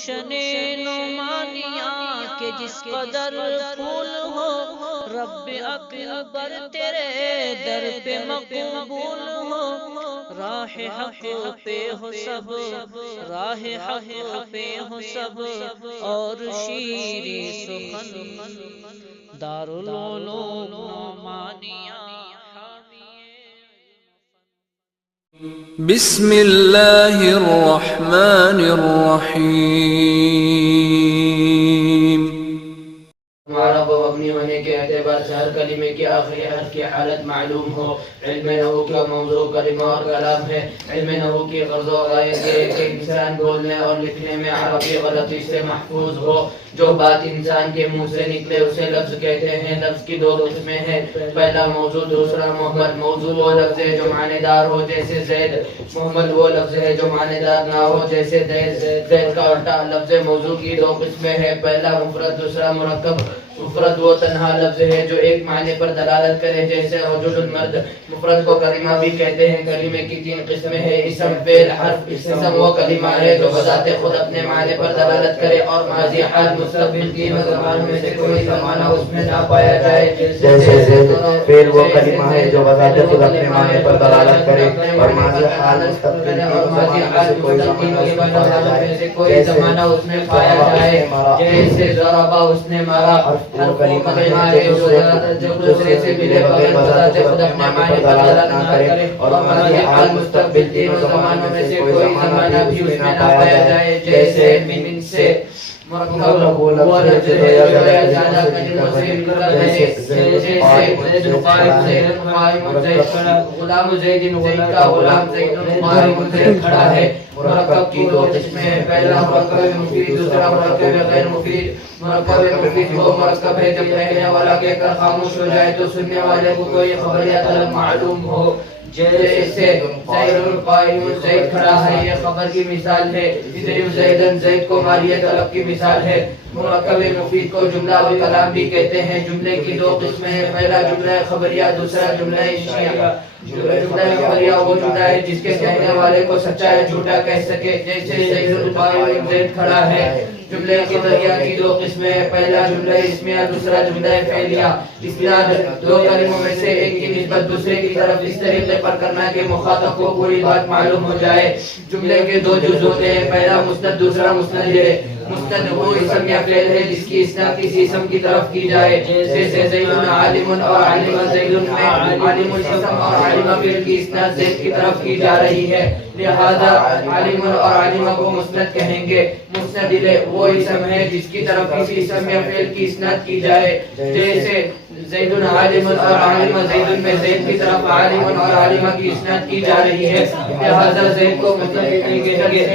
گلشن نعمانیاں کے جس قدر پھول ہو، رب اکبر تیرے در پہ مقبول ہو۔ راہ حق پہ ہو سب، راہ حق پہ ہو سب، اور شیریں سخن دارالعلوم نعمانیاں۔ بسم اللہ الرحمن الرحیم۔ معرب و مبنی ہونے کے اعتبار سے ہر کلمے کی آخری حرف کی حالت معلوم ہو۔ علم نحو کا موضوع کلمہ اور کلام ہے۔ علم نحو کی غرض و غایت یہ ہے کہ انسان بولنے اور لکھنے میں عربی غلطی سے محفوظ ہو۔ جو بات انسان کے منہ سے نکلے اسے لفظ کہتے ہیں۔ لفظ کی دو قسمیں ہیں، پہلا موضوع، دوسرا مہمل۔ موضوع وہ لفظ ہے جو معنی دار ہو جیسے زید، مہمل وہ لفظ ہے جو معنی دار نہ ہو جیسے زید کا الٹا۔ لفظ موضوع کی دو قسمیں ہیں، پہلا مفرد، دوسرا مرکب۔ مفرد وہ تنہا لفظ ہے جو ایک معنی پر دلالت کرے جیسے رجل مرد۔ مفرد کو کلمہ بھی کہتے ہیں۔ کلمے کی تین قسمیں ہیں، اسم، فعل، حرف۔ اسم وہ کلمہ ہے جو بذات خود اپنے معنی پر دلالت کرے اور ماضی، حال، مستقبل تینوں زمانوں میں سے کوئی زمانہ اس میں نہ پایا جائے جیسے زید۔ فعل وہ کلمہ ہے جو بذات خود اپنے معنی پر دلالت کرے اور ماضی، حال، مستقبل تینوں کوئی زمانہ اس میں پایا جائے جیسے ضربہ اس نے مارا۔ وہ کلمہ ہے جو دوسرے سے ملے بغیر بذات خود اپنے معنی پر دلالت نہ کرے اور ماضی، حال، مستقبل تینوں زمانوں میں سے کوئی زمانہ بھی اس میں نہ پایا جائے جیسے من سے۔ مرکب وہ لفظ ہے جو زیادہ کلموں سے مل کر ہے جیسے زید قائم، زید قائم، غلام زید، زید کا غلام، زید قائم، زید کھڑا ہے۔ مرکب کی دو قسمیں ہیں، پہلا مرکب مفید، دوسرا مرکب غیر مفید۔ مرکب مفید وہ مرکب ہے جب کہنے والا کہہ کر خاموش ہو جائے تو سننے والے کو کوئی خبر یا طلب معلوم ہو، جیسے زید قائم، زید کھڑا ہے، یہ خبر کی مثال ہے۔ اضرب زیدن، زید کو مار، یہ طلب کی مثال ہے۔ مرکب مفید کو جملہ و کلام بھی کہتے ہیں۔ جملے کی دو قسمیں ہیں، پہلا جملہ خبریہ، دوسرا جملہ انشائیہ۔ جملہ خبریہ وہ جملہ ہے جس کے کہنے والے کو سچا یا جھوٹا کہہ سکے جیسے زید قائم، زید کھڑا ہے۔ جملے خبریہ کی دو قسمیں ہیں، پہلا جملہ اسمیہ، دوسرا جملہ فعلیہ۔ اسناد دو کلموں میں سے ایک کی نسبت دوسرے کی طرف اس طریقے پر کرنا کہ مخاطب کو پوری بات معلوم ہو جائے۔ جملے کے دو جز ہوتے ہیں، پہلا مسند، دوسرا مسند ہے۔ مسند وہ اسم یا فعل ہے جس کی اسناد کسی اسم کی طرف کی جائے جیسے زید عالم اور علم زید میں عالم اسم اور علم فعل کی اسناد زید کی طرف کی جا رہی ہے، لہذا عالم اور علم کو مسند کہیں گے۔ مسند وہ اسم ہے جس کی طرف کسی اسم یا فعل کی اسناد کی جائے جیسے زید عالم اور عالم زید میں زید کی طرف عالم اور عالمہ کی اسناد کی جا رہی ہے، لہذا زید کو مسند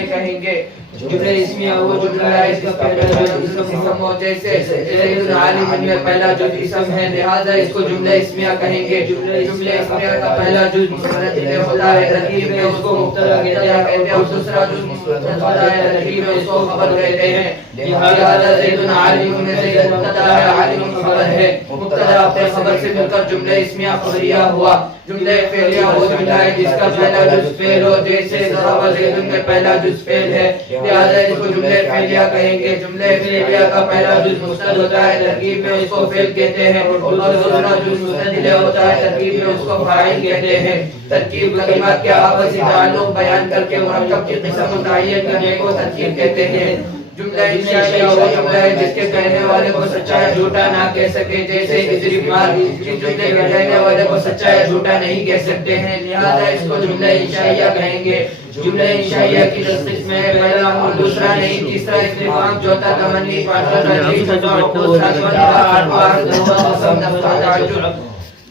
کہیں گے۔ جملہ اسمیہ وہ جملہ ہے اس کا پہلا جز اسم ہو جیسے زید عالم میں پہلا جز اسم ہے، لہذا اس کو جملہ اسمیہ کہیں گے۔ جملہ اسمیہ کا پہلا جز مسند ہوتا ہے، ترکیب میں اس کو مبتدا کہتے ہیں اور دوسرا جز مسند ہوتا ہے، ترکیب میں اس کو خبر کہتے ہیں، لہذا زید عالم میں زید مبتدا ہے، عالم خبر ہے۔ مبتدا اپنے خبر سے مل کر جملہ اسمیہ خبریہ ہوا۔ جملہ فعلیہ وہ جملہ ہے جس کا پہلا جز فعل ہو جیسے ضرب زید میں پہلا جز فعل ہے، لہذا اس کو جملہ فعلیہ کہیں گے۔ جملہ فعلیہ کا پہلا جز مسند ہوتا ہے، ترکیب میں اس کو فعل کہتے ہیں اور دوسرا جز مستدل ہوتا ہے، ترکیب میں اس کو فاعل کہتے ہیں۔ ترکیب کلمات کے آپسی تعلق بیان کر کے مرکب کی قسم متعین کرنے کو ترکیب کہتے ہیں۔ جملہ انشائیہ وہ جملہ ہے جس کے کہنے والے کو سچا یا جھوٹا نہ کہہ سکے جیسے اضرب مار، جس جملے کے کہنے والے کو سچا یا جھوٹا نہیں کہہ سکتے ہیں، لہذا اس کو جملہ انشائیہ کہیں گے۔ جملہ انشائیہ کی 10 قسمیں ہیں، پہلا اور دوسرا نہیں، تیسرا استفہام، چوتھا تمنی، پانچواں تجویز، چھٹواں ساتواں، آٹھواں قسم، نوواں تعجب۔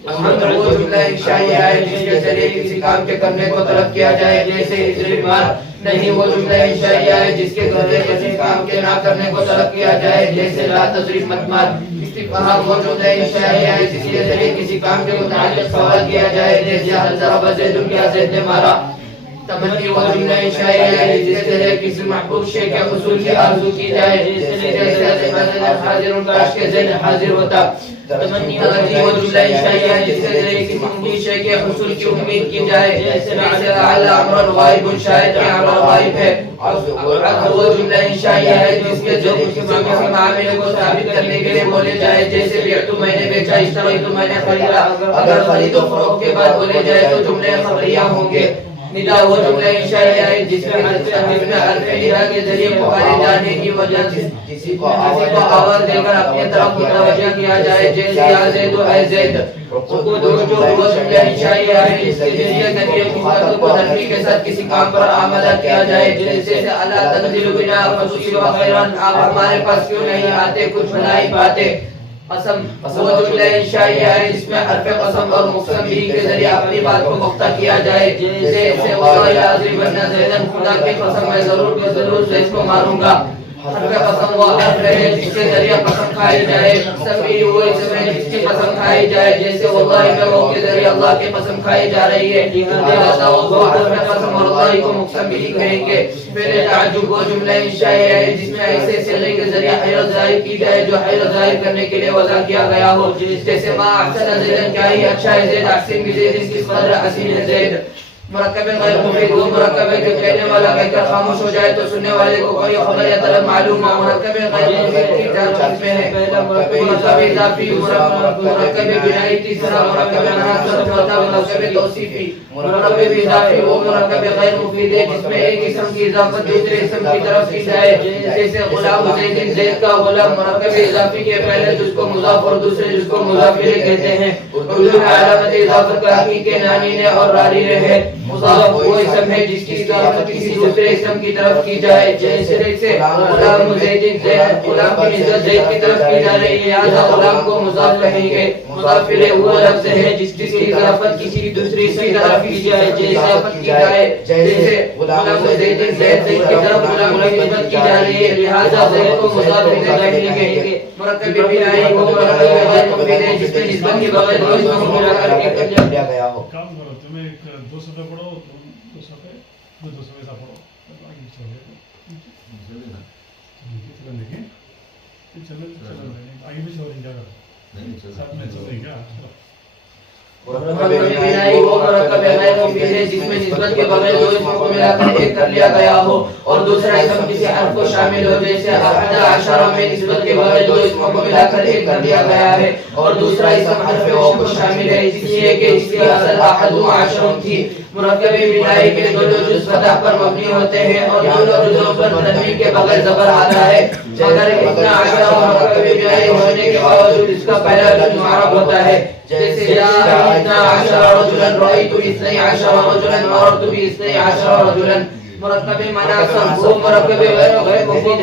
وہ جملہ انشائیہ ہے جس کے ذریعے کسی کام کے کرنے کو طلب کیا جائے جیسے اضرب مار، نہیں وہ جملہ انشائیہ ہے جس کے ذریعے کسی کام کے نہ کرنے کو طلب کیا جائے جیسے لا تضرب مت مار۔ استفہام وہ جملہ انشائیہ ہے جس کے ذریعے کسی کام کے متعلق سوال کیا جائے جیسے هل ضرب زید، کیا زید نے مارا۔ تمنی وہ جملہ انشائیہ ہے جس کے ذریعے کسی محبوب شے کے حصول کی آرزو کی جائے جیسے حاضر کاش کے زید حاضر ہوتا۔ تمنی وہ جملہ انشائیہ ہے جس کے ذریعے کسی کی شے کے حصول کی امید کی جائے جیسے لعل امر غائب شاید کہ امر غائب ہے اور وہ جملہ انشائیہ ہے جس کے جو کسی معاملے کو ثابت کرنے کے لیے بولے جائے جیسے بیعت میں نے بیچا اشتریت میں نے خریدا اگر خرید و فروخت کے بعد بولے جائے تو جملے خبریہ ہوں گے ندا وہ جملہ انشائیہ ہے جس میں حرف ندا کے ذریعے پکارے جانے کی وجہ سے کسی کو آواز دے کر اپنی طرف متوجہ کیا جائے جیسے یا زید و اے زید وہ جملہ انشائیہ ہے جس کے ذریعے نبی مخاطب کو نرمی کے ساتھ کسی کام پر آمدہ کیا جائے جیسے اللہ تنزل بنا فصیل و خیران آپ ہمارے پاس کیوں نہیں آتے کچھ بھلائی پاتے قسم وہ جملہ انشائیہ ہے جس میں حرف قسم اور مقسم بھی کے ذریعے اپنی بات کو پختہ کیا جائے جیسے واللہ لأضربن زیدن خدا کی قسم میں ضرور زید کو ماروں گا حرف قسم وہ حرف ہے جس کے ذریعے قسم کھائی جائے قسم بھی وہ اسم ہے جس کی قسم کھائی جائے جیسے واللہ میں وہ کے ذریعے اللہ کی قسم کھائی جا رہی ہے لہذا وہ حرف قسم اور اللہ کو مقسم بھی کہیں گے پہلے تعجب وہ جملہ انشائیہ ہے جس میں ایسے صیغے کے ذریعے حیرت ظاہر کی جائے جو حیرت ظاہر کرنے کے لیے وضع کیا گیا ہو جیسے ما احسن زیدن کیا ہی اچھا ہے زید احسن بھی زید اس کی قدر حسین ہے زید مرکب غیر مفید وہ مرکب ہے جو کہنے والا کہہ کر خاموش ہو جائے تو سننے والے کو کوئی خبر یا طلب معلوم ہو مرکب غیر مفید کی چار قسمیں ہیں مرکب اضافی مرکب بنائی تیسرا مرکب مناسب چوتھا مرکب توصیفی مرکب اضافی وہ مرکب غیر مفید ہے جس میں ایک اسم کی اضافت دوسرے اسم کی طرف کی جائے جیسے غلام زید زید کا غلام مرکب اضافی کے پہلے جس کو مضاف اور دوسرے جس کو مضاف الیہ کہتے ہیں اردو میں علامت اضافت کا حقیقی نانی نے اور راری رہے مضاف وہ اسم ہے جس کی اضافت کسی دوسرے اسم کی طرف کی جائے جیسے غلام زید زید غلام کی نسبت زید کی طرف کی جا رہی ہے لہذا غلام کو مضاف کہیں گے مضاف الیہ وہ لفظ ہے جس کی اضافت کسی دوسری اسم کی طرف کی جائے جیسے غلام زید زید کی طرف غلام کی نسبت کی جا رہی ہے لہذا زید کو مضاف الیہ کہیں گے مرکب بنائی وہ مرکب غیر مفید ہے جس میں نسبت کے بغیر دو اسموں کو ملا کر کے کر لیا گیا ہو کام کرو تمہیں دو صفحے پڑھو دو صفحے ایسا پڑھو آگے بھی چھوڑیں کیا کرو ساتھ میں چلیں کیا مرکب بنائی وہ مرکب غیر مفید ہے جس میں نسبت کے بغیر دو اسموں کو ملا کر ایک کر لیا گیا ہو اور دوسرا اسم کسی حرف کو شامل ہو جیسے احد عشرہ میں نسبت کے بغیر دو اسموں کو ملا کر ایک کر لیا گیا ہے اور دوسرا اسم حرف او کو شامل ہے اس لیے کہ اس کی اصل احد عشر تھی مرکب بنائی کے دونوں جز فتح پر مبنی ہوتے ہیں اور دونوں جزوں پر تنوین کے بغیر زبر آتا ہے اگر اتنا عشرہ مرکب بنائی ہونے کے باوجود اس کا پہلا جز معرب ہوتا ہے جیسے اتنا عشرہ رجلا رأیت اثنی عشرہ رجلا مررت باثنی عشرہ رجلا مرکب مناسب وہ مرکب غیر مفید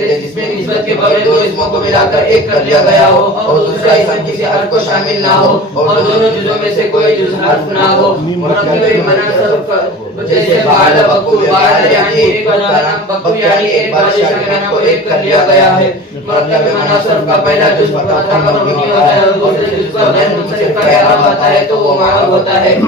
ہے جس میں نسبت کے بغیر دو اسموں کو ملا کر ایک کر لیا گیا ہو اور دوسرا اسم کسی حرف کو شامل نہ ہو اور دونوں جزوں میں سے کوئی جز حرف نہ ہو مرکب مناسب جیسے بعد بکو بعد یعنی ایک کا نام بکو یعنی ایک بادشاہ کے نام کو ایک کر لیا گیا ہے مرکب مناسب کا پہلا جز فتح پر مبنی ہوتا ہے اور دوسرے جز پر غیر منصرف کا اعراب آتا ہے تو وہ معرب ہوتا ہے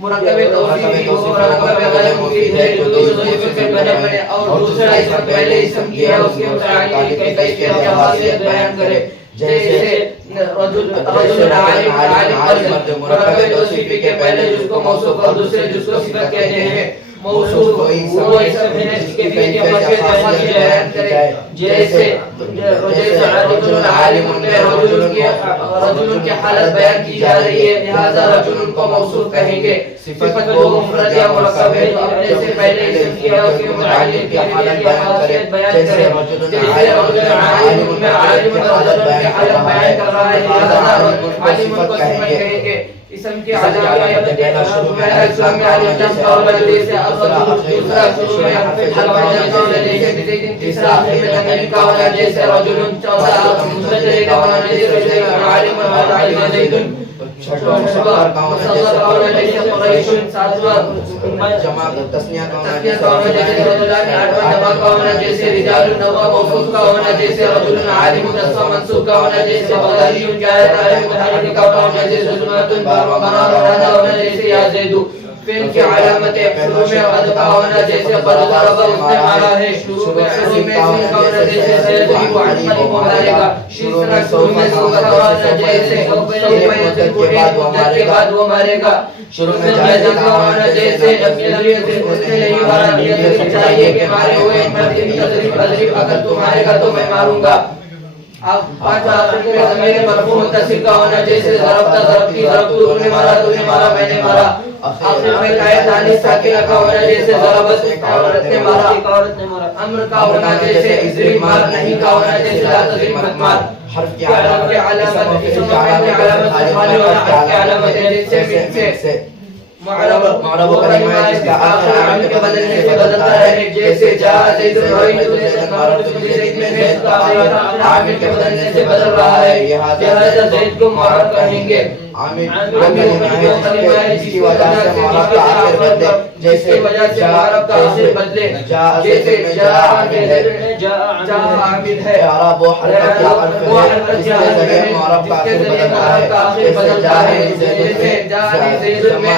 مرکب توصیفی وہ مرکب غیر مفید ہے جو دو صفت سے بنا ہے اور دوسرا اسم پہلے اسم کی ہے اس کے متعلق کیفیت یا خاصیت بیان کرے جیسے رجل عالم مرکب توصیفی کے پہلے جز کو موصوف اور دوسرے جز کو صفت کہتے ہیں موصوف وہ اسم ہے جس کے کیفیت یا خاصیت بیان کرے جیسے رجل عالم میں رجل کی حالت بیان کی جا رہی ہے لہذا رجل کو موصوف کہیں گے صفت کو مفرد یا مرکب ہے جو اپنے سے پہلے اسم کی ہے اس کے متعلق کیفیت یا خاصیت بیان کرے جیسے رجل عالم میں عالم رجل کی حالت بیان کر رہا ہے لہذا عالم کو صفت کہیں گے اسم کی علامت دینا شروع میں اسم میں علامت کا ہونا جیسے دوسرا شروع میں حرف علامت کا ہونا جیسے تیسرا آخر میں تنوین کا ہونا جیسے رجل چوتھا مستتر کا ہونا جیسے رجل عالم اور عالم زید چھٹا کا ہونا جیسے قریش ساتواں جمع تسنیہ کا ہونا جیسے رجلان آٹھواں جمع کا ہونا جیسے رجال نواں موصوف کا ہونا جیسے رجل عالم دسواں منصوب کا ہونا جیسے غزالی جائے عالم متحرک کا ہونا جیسے ظلمات بارواں قرار ہونا جیسے یا زید فعل کی علامت شروع میں قد کا ہونا جیسے قد ضرب اس نے مارا ہے شروع میں سین کا ہونا جیسے سیضرب علی کو مارے گا شروع میں سوف کا ہونا جیسے سوف مدت کے بعد وہ مارے گا شروع میں جائزہ کا ہونا جیسے ابیلیت اس نے نہیں مارا نیت چاہیے کہ مارے ہوئے تضریب اگر تو مارے گا تو میں ماروں گا اب پانچ آخر میں ضمیر مرفوع متصل کا ہونا جیسے ضربتا ضربتی ضربتو تو نے مارا میں نے مارا آخر میں قائد ثانی ساکنہ کا ہونا جیسے ضربت عورت نے مارا امر کا ہونا جیسے اضرب مار نہیں کا ہونا جیسے لا تضرب مت مار حرف کی علامت اسم مفعول کی علامت خالی ہونا حرف کی علامت سے معرب کلمہ اس کا آخر عامل کے بدلنے سے بدلتا ہے جیسے جاء زید رأیت زیدن مررت بزید میں زید کا آخر عامل کے بدلنے سے بدل رہا ہے لہذا زید کو معرب کہیں گے عامل وہ کلمہ ہے جس کی وجہ سے معرب کا آخر بدلے جیسے معرب کا آخر بدلے جیسے جاء عامل ہے اعراب و حرکت یا حرف ہے اس کے ذریعے معرب کا آخر بدلتا ہے جیسے جاء زید میں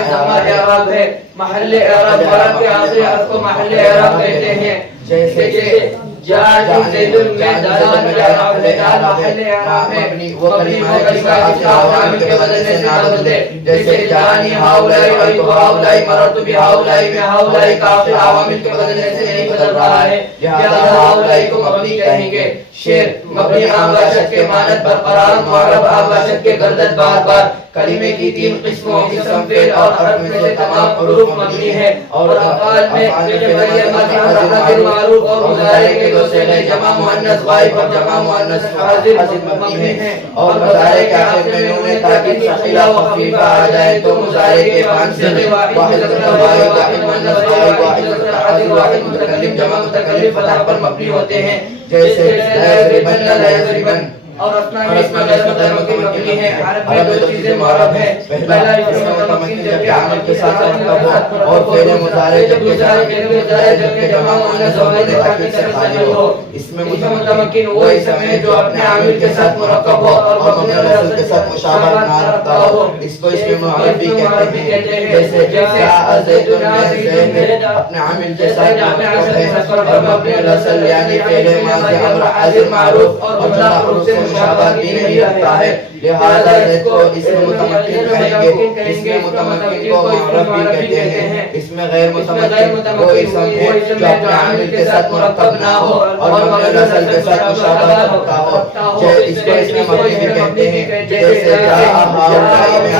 اعراب ہے محل اعراب ورا کے آخری حرف کو محل اعراب کہتے ہیں جیسے جاء زید میں دال اعراب ہے دال محل اعراب ہے وہ کلمہ جس کا آخر عامل کے بدلنے سے نہ بدلے جیسے جانی ہاؤلائی رأیت ہاؤلائی مررت بہاؤلائی میں ہاؤلائی کا آخر عامل کے بدلنے سے نہیں بدل رہا ہے لہذا ہاؤلائی کو مبنی کہیں گے شعر مبنی عام باشد کے مانت برقرار معرب عام باشد کے گردد بار بار کلمے کی تین قسموں اسم فعل اور حرف میں سے تمام حروف مبنی ہے اور افعال میں حاضر معروف اور مضارع کے دو صیغے جمع مؤنث غائب اور جمع مؤنث حاضر مبنی ہیں اور مضارع کے آخر میں نون تاکید ثقیلہ و خفیفہ آ جائے تو مضارع کے پانچ صیغے واحد ذکر غائب واحد مؤنث غائب واحد ذکر حاضر واحد متکلم جمع متکلم فتح پر مبنی ہوتے ہیں جیسے لا یضربن لا یضربن اور اسماء غیر متمکن ہے عرب میں دو چیزیں معرب ہیں پہلا اسم متمکن جبکہ عامل کے ساتھ مرکب ہو اور فعل مضارع جبکہ جمع مؤنث ہونے تاکید سے خالی ہو اسم متمکن وہ اسم ہے جو اپنے عامل کے ساتھ مرکب ہو اور مبنی علی اصل کے ساتھ مشابہت نہ رکھتا ہو اس کو اسم معرب بھی کہتے ہیں جیسے جاء زید زید اپنے عامل کے ساتھ مرکب ہے اور مبنی علی اصل یعنی فعل ماضی امر حاضر معروف اور جمع حروف سے مشابہت بھی نہیں رکھتا ہے لہذا اس کو اسم متمکن کہیں گے اسم متمکن کو معرب بھی کہتے ہیں اسم غیر متمکن وہ اسم ہے جو اپنے عامل کے ساتھ مرکب نہ ہو اور مبنی علی اصل کے ساتھ مشابہت رکھتا ہو اس کو اسم مبنی بھی کہتے ہیں جیسے جاء ہاؤلائی میں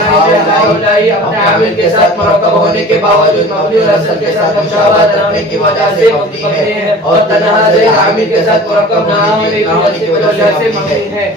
ہاؤلائی اپنے عامل کے ساتھ مرکب ہونے کے باوجود مبنی علی اصل کے ساتھ مشابہت رکھنے کی وجہ سے مبنی ہے اور تنہا زید عامل کے ساتھ مرکب نہ ہونے کی وجہ سے مبنی ہے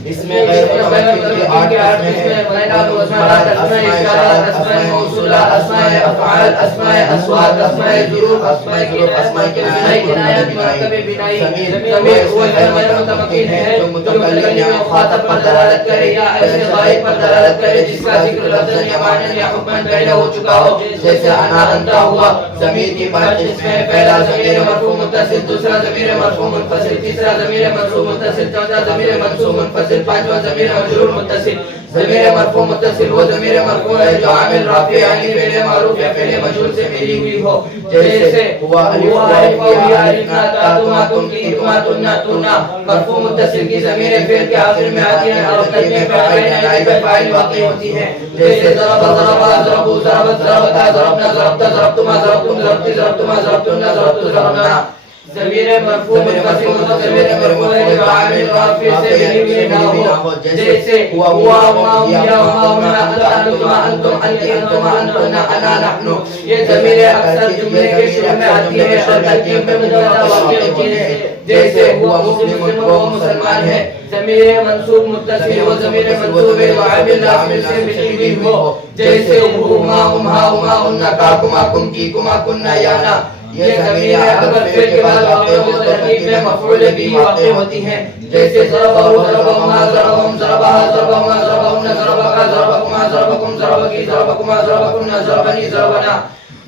اس میں غیر متمکن کی 8 قسمیں ہیں بنات و اسماء اشارات اسماء موصولہ اسماء افعال اسماء اصوات اسماء ظروف اسماء کنایات مرکب بنائی ضمیر وہ غیر متمکن ہے جو متکلم یا مخاطب پر دلالت کرے یا ایسے غائب پر دلالت کرے جس کا ذکر لفظاً یا معنی یا حکماً پہلے ہو چکا ہو جیسے انا انتا ہوا ضمیر کی 5 قسمیں پہلا ضمیر مرفوع متصل دوسرا ضمیر مرفوع منفصل تیسرا ضمیر منصوب متصل چوتھا ضمیر منصوب منفصل پانچواں ضمیر مجرور متصل ضمیر مرفوع متصل وہ ضمیر مرفوع ہے جو عامل رافع یعنی فعل معروف یا فعل مجرور سے ملی ہوئی ہو جیسے ہوا الف یا الف تا تما تم کی تما تنا تنا مرفوع متصل کی ضمیر فعل کے آخر میں آتی ہے اور کلمے فاعل نائب فاعل واقع ہوتی ہے جیسے ضرب ضربا ضربوا ضربت ضربتا ضربنا ضربتا ضربتما ضربتم ضربتی ضربتما ضربتن ضربت ضربنا ضمیر مرفوع متصل ضمیر مرفوع ہے جو عامل رافع سے ملی ہوئی نہ ہو جیسے ہوا ما یا ما انتم انتم انتم انتم انا نحن یہ ضمیر اکثر جملے کے شروع میں آتی ہے اور ترکیب میں مبتدا واقع ہوتی ہے جیسے ہوا مسلم وہ مسلمان ہے ضمیر منصوب متصل وہ ضمیر منصوب ہے جو عامل رافع سے ملی ہوئی ہو جیسے ہما ہما ہما ان کا کما کم کی کما کننا یانا یہ ضمیر اگر فعل کے بعد واقع ہو تو ترکیب میں مفعول بھی واقع ہوتی ہیں جیسے ضربہ ضربہما ضربہم ضربہا ضربہما ضربہن ضربکا ضربکما ضربکم ضربکی ضربکما ضربکن ضربنی ضربنا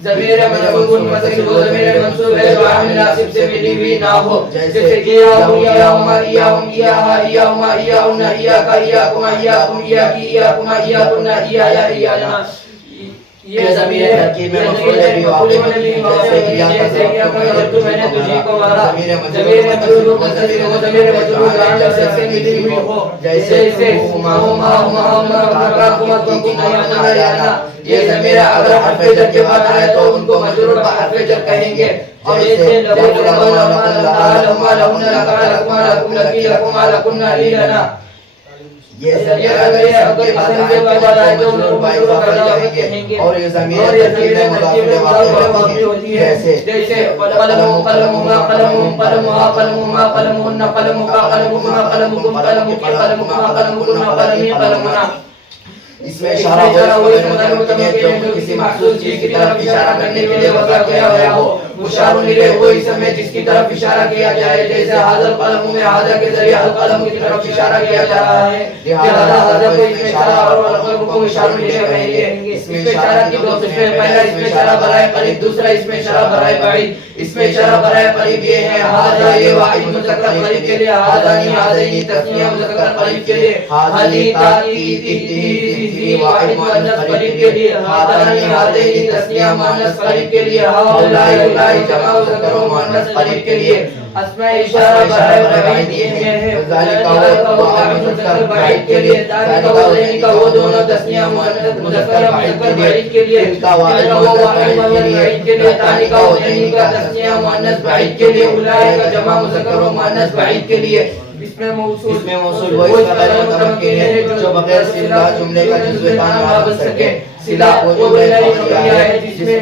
ضمیر منصوب متصل وہ ضمیر منصوب ہے جو عامل ناصب سے ملی ہوئی نہ ہو جیسے ایاہم ایاہما ایاہم ایاہا ایاہما ایاہن ایاکا ایاکما ایاکم ایاکی ایاکما ایاکن ایایا ایانا یہ ضمیر ترکیب میں مفعول بھی واقع ہوتی ہے، جیسے ایاک ضربت میں نے تجھے کو مارا، ضمیر مجرور کو ضمیر مجرور جیسے ملی ہوئی ہو، جیسے ہما یہ ضمیر اگر حرف جر کے بعد آئے تو ان کو مجرور با حرف جر کہیں گے، اور جیسے یہ ضمیر اگر کے بعد آئے تو مجرور با اضافہ کہیں گے، اور یہ ضمیر ترکیب میں مضاف واقع ہوتی ہے، جیسے قلم قلمها قلمها قلمهما قلمهن قلمك قلمكما قلمكم قلمك قلمكما قلمكن قلمي قلمنا. اس میں اشارہ جو کسی مخصوص چیز کی طرف اشارہ کرنے کے لیے وضع کیا گیا ہو، مشار الیہ وہ اسم ہے جس کی طرف اشارہ کیا جائے، جیسے ھذا القلم میں ھذا کے ذریعے القلم کی طرف اشارہ کیا جا رہا ہے، لہذا ھذا کو اس میں اشارہ اور القلم کو اشارہ الیہ کہیں گے. اس میں اشارہ کی دو قسمیں، پہلا اس میں اشارہ برائے قریب، دوسرا اس میں اشارہ برائے بعید. اس میں اشارہ برائے قریب یہ ہے ھذا یہ واحد مذکر قریب کے لیے، ھذانی ھذینی تثنیہ مذکر قریب کے لیے، ھذی تاتی واحد مؤنث قریب کے لیے، ھذانی ھذینی تثنیہ مؤنث قریب کے لیے، ہؤلاء اولئک جمع مذکر مؤنث قریب کے لیے. اسماء اشارہ برائے بعید یہ ہے، ذالک وہ واحد مذکر بعید کے لیے، ذالک و ذالک وہ دونوں تثنیہ مؤنث مذکر بعید کے لیے، تلک واحد مؤنث بعید کے لیے، ذالک و ذالک تثنیہ مؤنث بعید کے لیے، اولئک جمع مذکر مؤنث بعید کے لیے. اس میں موصول وہ اس غیر متمکن ہے جو بغیر صلہ جملے کا جزو تام نہ بن سکے. صلہ وہ جملہ ہے جس میں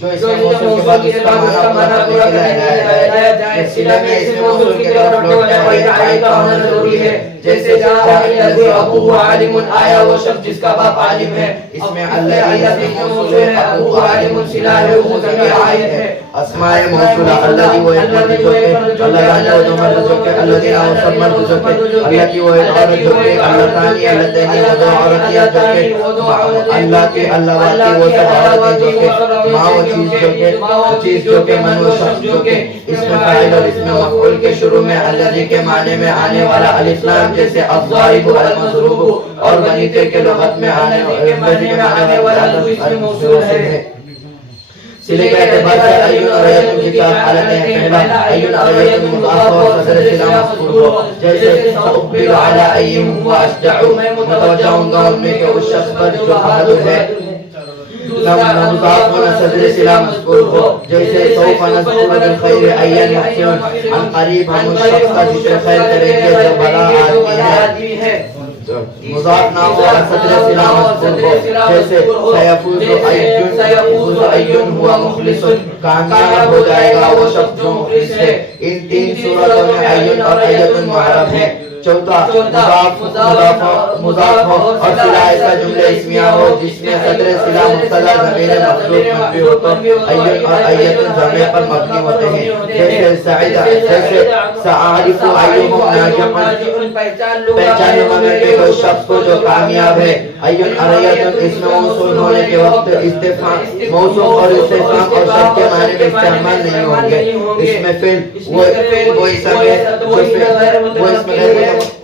جو اس میں موصول کے بعد اس کا معنی پورا کرنے کے لیے لایا جائے. صلہ میں اس میں موصول کی طرف رکھنے والے عائد کا ہونا ضروری ہے، جیسے جاء الذی ابوہ عالم، آیا وہ شخص جس کا باپ عالم ہے. اس میں الذی موصول ہے، ابوہ عالم صلہ ہے، وہ ضمیر عائد ہے. اسماء موصولہ الذی وہ ایک مرد جو کہ اللہ وہ دو مرد جو کہ الذی وہ سب مرد جو کہ اللہ کی وہ ایک عورت جو کہ اللہ تعالی الذی وہ دو عورتیں جو کہ اللہ کی اللہ والی وہ سب عورتیں جو کہ ماں وہ چیز جو کہ من و شخص جو کہ اس میں فاعل اور اس میں مفعول کے شروع میں الذی کے معنی میں آنے والا الف لام، جیسے الضارب المضروب، اور بنیتے کے لغت میں آنے والا اس میں موصول ہے. صلے کے اعتبار سے ایون اور ایتن کی چار حالتیں ہیں. پہلا ایون اور ایتن مضاف اور صدر صلہ مذکور ہو، جیسے سأقبل علی ایہم هو اشجع، میں متوجہ ہوں گا ان میں کہ اس شخص پر جو بہادر ہے. مضاف اور صدر صلہ مذکور ہو، جیسے سوف نذکر بالخیر این یحسن، عن قریب ہم اس شخص کا جس سے خیر کریں گے جو بڑا آدمی ہے. مضاف نہ ہو اور صدر صلہ مذکور ہو، جیسے سیفوز ایون ہوا مخلص، کامیاب ہو جائے گا وہ شخص جو مخلص ہے. ان تین صورتوں میں ایون اور ایتن معرب ہے. چوتھا مضاف ہو اور صلہ ایسا جملہ اسمیہ ہو جس میں صدر صلہ مبتدا ضمیر محذوف منفی ہو تو ایون اور ایتن ضمیر پر مبنی ہوتے ہیں، جیسے سأعرف ایہم ناجحا، پہچان لوں میں کہ کوئی شخص کو جو کامیاب ہے. ایون اور ایتن اس میں موصول ہونے کے وقت استفہام موصول اور استفہام اور شرط کے معنی میں استعمال نہیں ہوں گے. اس میں فعل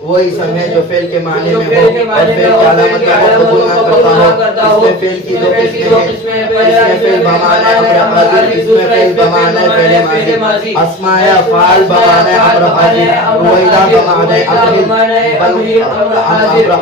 وہی اسم ہے جو فعل کے معنی میں ہو اور فعل کی علامت کا قبول نہ کرتا ہو. اس میں فعل کی دو قسمیں ہیں، اس میں فعل بمعنی امر حاضر، اس میں فعل بمعنی فعل ماضی. اسماء افعال بمعنی امر حاضر، رویدہ بمعنی امر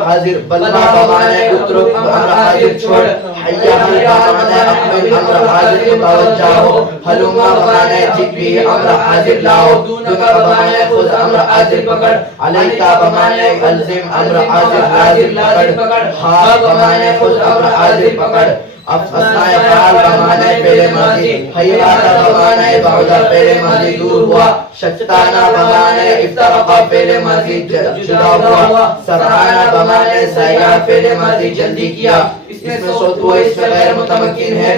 حاضر، بلغہ بمعنی اترک امر حاضر چھوڑ، حیا بمعنی احمل امر حاضر توجہ ہو، حلومہ بمعنی جب بھی امر حاضر لاؤ، دونکا بمعنی خود امر حاضر پکڑ، علیکہ بمعنی الزم امر حاضر پکڑ، ہاں بمعنی خود امر حاضر پکڑ. اسماء افعال بمعنی فعل ماضی، حیاتہ بمعنی بعدہ فعل ماضی دور ہوا، شتانہ بمعنی افترقہ فعل ماضی جدا ہوا، سرعانہ بمعنی سیاح فعل ماضی جلدی کیا. اس میں صوت وہ اس میں غیر متمکن ہے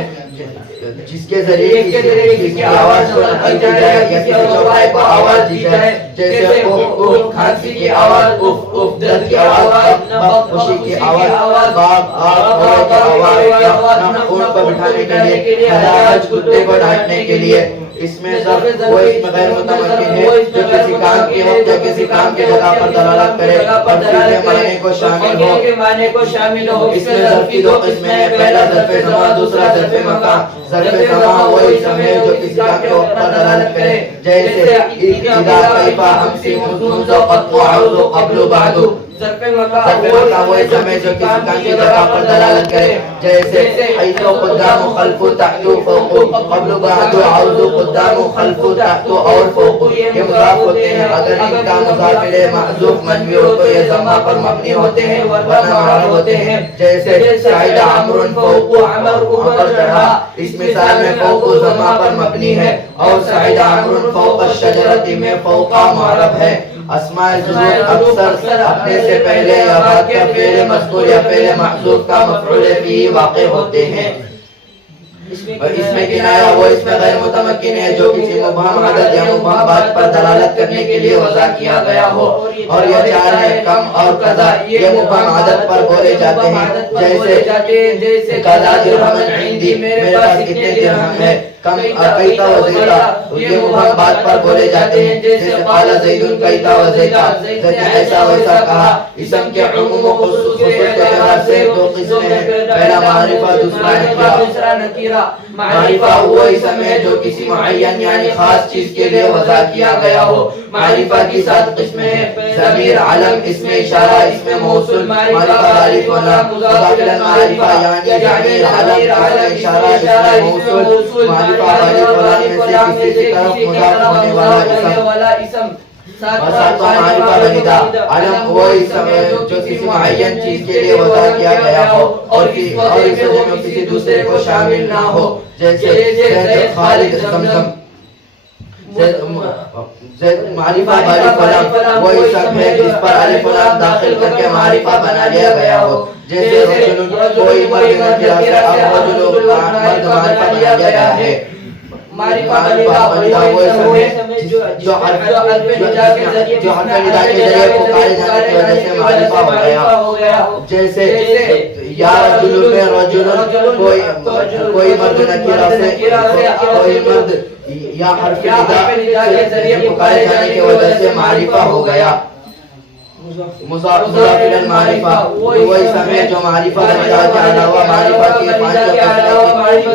جس کے ذریعے کسی کی آواز کو نقل کی جائے یا کسی چوپائے کو آواز دی جائے، جیسے کھانسی کی آواز اف کف درد کی آواز، بک خوشی کی آواز، باغ آگ کی آواز، خون کو بٹھانے کے لیے، حج کتے کو ڈانٹنے کے لیے. اس میں ظرف وہ اسم غیر متمکن ہے جو کسی کام کے وقت یا کسی کام کی جگہ پر دلالت کرے اور کے معنی کو شامل ہو. اس میں ظرف کی دو قسمیں ہیں، پہلا ظرف زمان، دوسرا ظرف مکان. ظرف زمان وہ اسم ہے جو کسی کام کے وقت پر دلالت کرے، جیسے اذا کیف امسی منذ قط وعوذ قبل بعد. ظرف مکان وہ اسم ہے جو کسی کام کی جگہ پر دلالت کرے، جیسے حیث قدام خلف تحت فوق قبل بعد عوض قدام خلف تحت اور فوق. یہ مضاف ہوتے ہیں، اگر ان کا مضاف الیہ محذوف منوی ہو تو یہ ضمہ پر مبنی ہوتے ہیں ورنہ معرب ہوتے ہیں، جیسے صعد عمرو فوق، عمر اوپر چڑھا. اس مثال میں فوق ضمہ پر مبنی ہے اور صعد عمرو فوق الشجرۃ میں فوق معرب ہے. اسماء الجزوم اکثر اپنے سے پہلے یا بعد کا فعل مذکور یا فعل محذوف کا مفعول به واقع ہوتے ہیں. اس میں کنایہ وہ اس میں غیر متمکن ہے جو کسی مبہم عدد یا مبہم بات پر دلالت کرنے کے لیے وضع کیا گیا ہو. اور یہ چار ہے کم اور قضا، یہ مبہم عدد پر بولے جاتے ہیں، جیسے قضا درہم عندی، میرے پاس کتنے درہم ہے. کم کیتا و زیتا، یہ مبہم بات پر بولے جاتے ہیں، جیسے قال زید کیتا و زیتا، زید نے ایسا ویسا کہا. اسم کے عموم و خصوص کے اعتبار سے دو قسمیں ہیں، پہلا معرفہ دوسرا نکیرہ. معرفہ وہ اسم ہے جو کسی معین یعنی خاص چیز کے لیے وضع کیا گیا ہو. معرفہ کی 7 قسمیں ہیں، ضمیر، علم، اسم اشارہ، اسم موصول، معرفہ غالب و نام، مضاف الی معرفہ یعنی ضمیر، علم، اسم اشارہ، اسم موصول، معرفہ غالب و نام میں سے کسی طرف مضاف ہونے والا اسم. ساتواں معرفہ بنیدہ، علم وہ اسم ہے جو کسی معین چیز کے لیے وضع کیا گیا ہو اور اس وجہ میں کسی دوسرے کو شامل نہ ہو، جیسے زید، خالد، زمزم. معرفہ غالب و نام وہ اسم ہے جس پر الف و لام داخل کر کے معرفہ بنا لیا گیا ہو، جیسے رجل کوئی مرد نکرہ سے اب رجل مرد معرفہ بنا لیا گیا ہے. معرفہ بنیدہ وہ اسم ہے جو حرف ندا کے ذریعے پکارے جانے کی وجہ سے معرفہ ہو گیا، جیسے یا رجل میں رجل کوئی مرد نکرہ سے کوئی مرد یا حرف ندا کے ذریعے پکارے جانے کی وجہ سے معرفہ ہو گیا. مضاف الی المعرفہ وہ اسم ہے جو معرفہ بنیدہ کے علاوہ معرفہ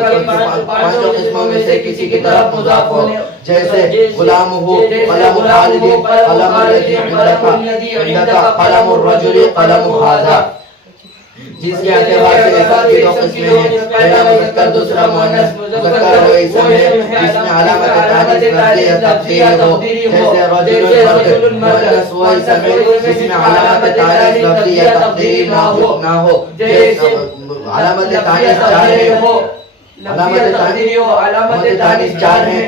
کی پانچوں قسموں میں سے کسی کی طرف مضاف ہو، جیسے غلام ہو، قلم خالد، قلم الذی عندک، قلم الرجل، قلم ھذا. جس کے اعتبار سے اسم کی 2 قسمیں ہیں، پہلا مذکر دوسرا مؤنث. مذکر وہ اسم ہے جس میں علامت تانیث لفظی یا تقدیری ہو، جیسے رجل مرد. مؤنث وہ اسم ہے جس میں علامت تانیث لفظی یا تقدیری نہ ہو، جیسے علامت تانیث 4 ہے، علامت تانیث 4 ہیں.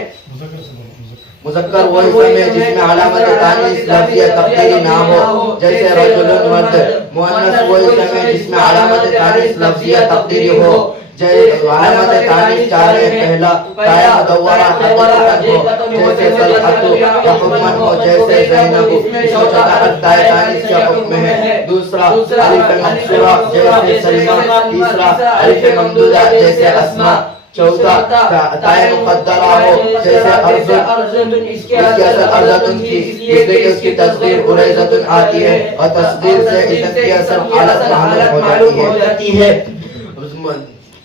مذکر وہ اسم ہے جس میں علامت تانیث لفظی یا تقدیری نہ ہو، جیسے رجل مرد. مؤنث وہ اسم ہے جس میں علامت تانیث لفظی یا تقدیری ہو، جیسے علامت تانیث 4 ہے. پہلا تاء مدورہ حقیقت ہو، جیسے صلحت یا حکمن ہو، جیسے زینب. چوتھا تاء تانیث کیا حکم ہے. دوسرا الف مقصورہ جیسے سلمہ. تیسرا الف ممدودہ جیسے اسماء. چوتھا تاء مقدرہ ہو جیسے ارزن. اس کی اصل ارزن کی اس لیے کہ اس کی تصغیر عریضۃ آتی ہے اور تصغیر سے عزت کی اصل حالت معلوم ہو جاتی ہے.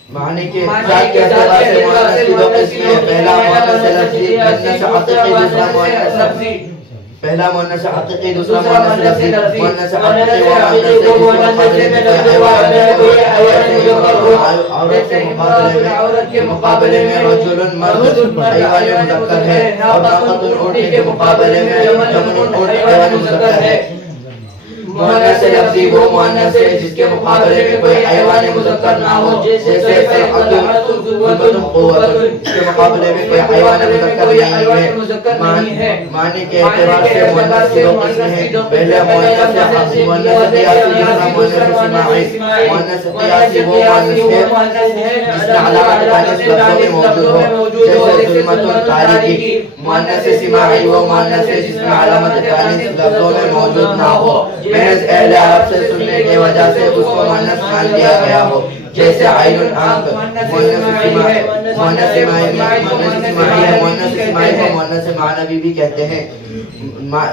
معنی کے ذات کے اعتبار سے مؤنث کی 2 قسمیں ہیں، پہلا مؤنث لفظی، مؤنث حقیقی، دوسرا مؤنث لفظی. پہلا مؤنث حقیقی، دوسرا مؤنث لفظی. مؤنث حقیقی وہ عورت کے مقابلے میں رجل مرد حیوان مذکر ہے، اور ناقۃ اونٹ کے مقابلے میں جمع اونٹ حیوان مذکر ہے. مؤنث لفظی وہ مؤنث ہے جس کے مقابلے میں کوئی حیوان مذکر نہ ہو، جیسے صلحۃ، قوۃ. اس کے مقابلے میں کوئی حیوان مذکر نہیں ہے. معنی کے اعتبار سے مؤنث کی 2 قسمیں ہیں، پہلا مؤنث قیاسی، دوسرا مؤنث سماعی. مؤنث قیاسی وہ مؤنث ہے جس میں علامت تانیث لفظوں میں موجود ہو، جیسے ظلمۃ، تاریکی. مؤنث سماعی وہ مؤنث ہے جس میں علامت تانیث لفظوں میں موجود نہ ہو. محض اہل عرب سے سننے کی وجہ سے اس کو مؤنث مان لیا گیا ہو، جیسے عین آنکھ مؤنث اسماعی ہے، مؤنث اسماعی کو مؤنث معنوی بھی کہتے ہیں۔